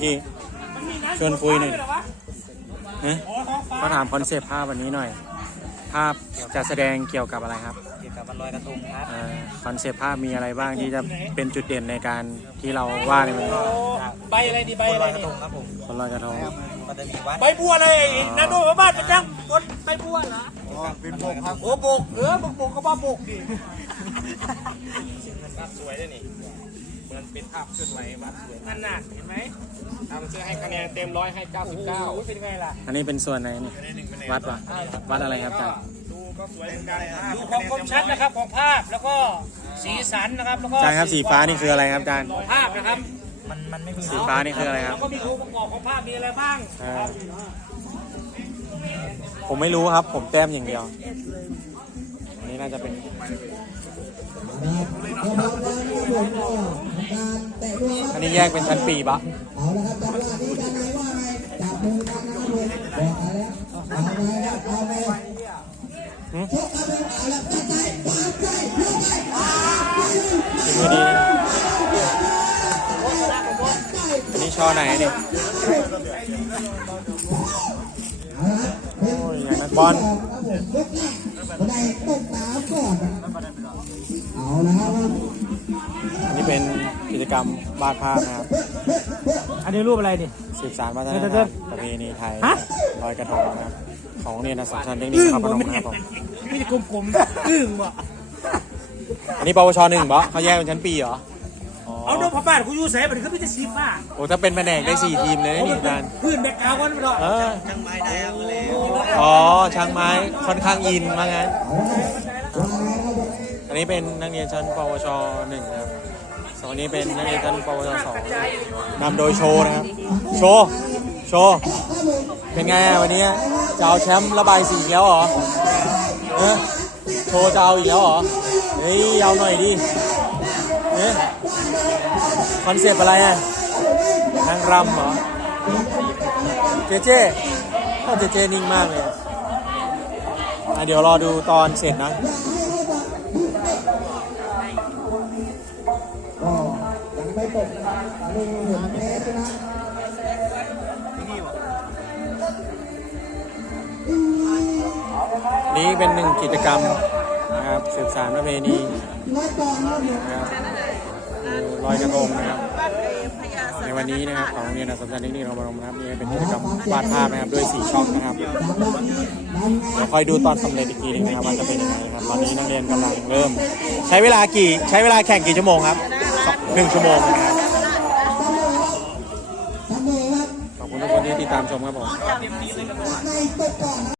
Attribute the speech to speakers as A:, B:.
A: กี้ชวนคุยหน่อยนะก็ถามคอนเซปต์ภาพวันนี้หน่อยภาพจะแสดงเกี่ยวกับอะไรครับ
B: เกี่ยวกับวันลอยกระทงครับ
A: คอนเซปต์ภาพมีอะไรบ้างที่จะเป็นจุดเด่นในการที่เราวาดในวันนี้
C: ใบอะไรดีใบอะไร
B: กระทงครับผม
A: คนลอยกระทง
B: ก็จะมีวัด
C: ใบบัวเลยนาโดมาบ้านประจำคนใบบัวเหรอ
B: เป็นโบกครับ
C: โอ้โบกโบกก็บ้าโบกดิ
B: ภาพสวยด้วยนี่มันเป็นภาพเคลื่อนไหววัดสวย
C: นั่นน่ะเห็นไหม
B: ทำเสื้อให้คะแนนเต็ม100ให้99
C: เป็นไงล่ะ
A: อันนี้เป็นส่วนไหนนี่วัดปะวัดอะไรครับอาจารย์
B: ดูก็สวยเหมือนกัน
C: ดูความคมชัดนะครับของภาพแล้วก็สีสันนะครับแล้วก็
A: อาจารย์ครับสีฟ้านี่คืออะไรครับอาจารย์
C: ภาพนะครับ
B: มันไม่มี
A: สีฟ้านี่คืออะไรครับ
C: แล้วก็มีองค์ประกอบของภาพมีอะไรบ้าง
A: ผมไม่รู้ครับผมแต้มอย่างเดียวอันนี้น่าจะเป็นอันนี้แยกเป็นชั้นปีบะมือดีอันนี้ช่อไหนนี่โอ้ยอย่างนักบอลอันนี้เป็นกิจกรรมวาดภาพนะครับ
C: อันนี้รูปอะไรดิ
A: สืบสานวัฒนธรรมประเพณีไทยลอยกระทงนะครับของเรียนอัสสัมชัญเทคนิคพระพนมนะครับผม
C: ไม่ได้กลมๆอึ้งบ่
A: อันนี้ปวช1บ่เขาแยกเป็นชั้นปีเหรอ
C: เอาดูพระบาทกูอยู่ใส่บัตรเขาไม่จะซีฟ้า
A: โอ้ถ้าเป็นแผนกได้4ทีมเลยนี่อาจารย์
C: พื้นแบกกาวกันไม่หรอก
B: ช่างไม้ได้เอาเลย
A: ช่างไม้ค่อนข้างอินว่างั้นอันนี้เป็นนักเรียนชั้นปวช1ครับส่วนอันนี้เป็นนักเรียนชั้นปวช2นำโดยโชว์นะครับโชว์เป็นไงวันนี้จะเอาแชมป์ระบายสีอีกแล้วเหรอโชว์จะเอาอีกแล้วเหรอเฮ้ยเอาหน่อยดิคอนเซปต์อะไรนางรำเหรอเจนิ่งมากเลยเดี๋ยวรอดูตอนเสร็จนะนี่เป็นหนึ่งกิจกรรมนะครับสืบสานประเพณีนะครับลอยกระทงนะครับในวันนี้นะครับของโรงเรียนอัสสัมชัญเทคนิคพระพนมนะครับนี่เป็นกิจกรรมวาดภาพนะครับด้วย4ช่องนะครับเดี๋ยวคอยดูตอนสำเร็จอีกทีนึงนะครับว่าจะเป็นยังไงครับตอนนี้นักเรียนกำลังเริ่มใช้เวลาแข่งกี่ชั่วโมงครับ1 ชั่วโมงนะครับขอบคุณทุกคนที่ติดตามชมครับผม